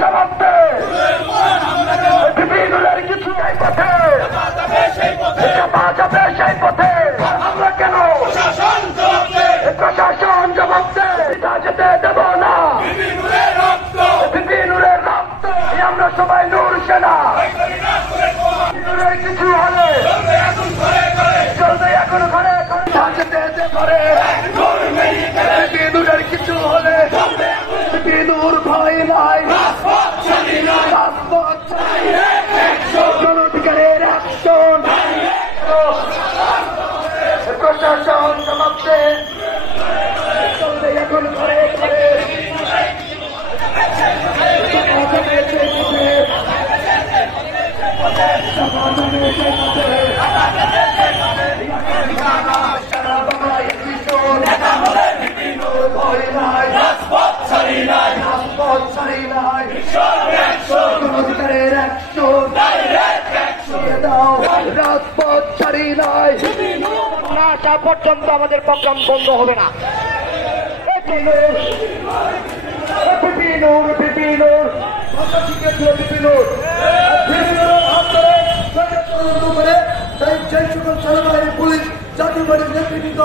জবাব দে। বিপিনুরের কিছু এই পথে চাপা যাবে সেই পথে। আমরা কেন প্রশাসন জবাব দে। পিতা যেতে দেব না। বিপিনুরের রক্ত আমরা সবাই নূর সেনা। বিপিনুরের কিছু হলে চলবে এখন ঘরে ঘরে যেতে ঘরে। বিপিনুরের কিছু হলে বিপিনুর ভয় নাই। জনঅধিকারের অ্যাকশন। প্রশাসন জবাব দে। চলবে এখন ঘরে ঘরে। রাজপথ ছাড়ি নাই না আসা পর্যন্ত আমাদের প্রোগ্রাম বন্ধ হবে না। বিপিনুর বিপিনুর সেনাবাহিনী পুলিশ জাতীয় বাহিনীর নেতৃবৃন্দ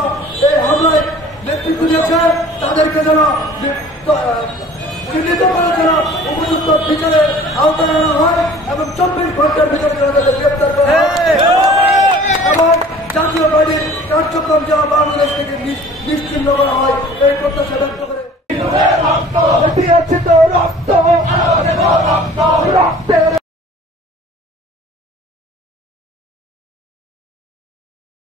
এই হামলায় নেতৃত্ব দিয়েছে তাদেরকে যেন চিহ্নিত করে যেন উপযুক্ত বিচারের আওতায় আনা হয় এবং 24 ঘন্টার ভিতরে যেন তাদের গ্রেপ্তার করা হয় এবং জাতীয় বাহিনীর কার্যক্রম যেন বাংলাদেশ থেকে নিশ্চিহ্ন করা হয় এই প্রত্যাশা ব্যক্ত